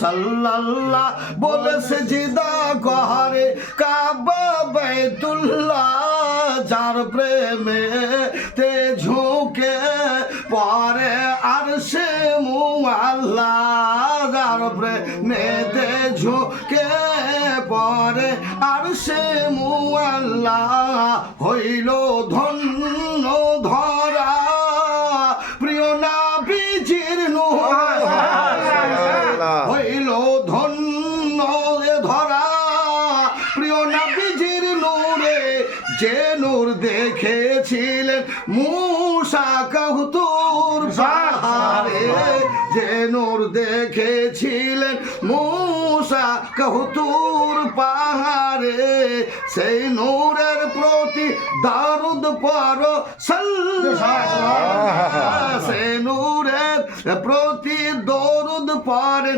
সাল্লাল্লাহ বলে সেজদা করে কাবা বাইতুল্লাহ যার প্রেমে তে ঝুঁকে পরে আরশে মুআল্লা যার প্রেমে তে ঝুঁকে পরে আরশে মুআল্লা হইল ধন্য ধরা প্রিয় নবীজির নূর হইল ধন্য ধরা প্রিয় নবীজির নূরে যে নূর দেখেছিলেন মূসা কাহুতুর পাহাড়ে যে নূর দেখেছিলেন মূসা কাহুতুর পাহাড়ে সেই নূরের প্রতি দারুদ পড়ো সাল্লাল্লাহ সেই নূরের প্রতি দরুদ পড়েন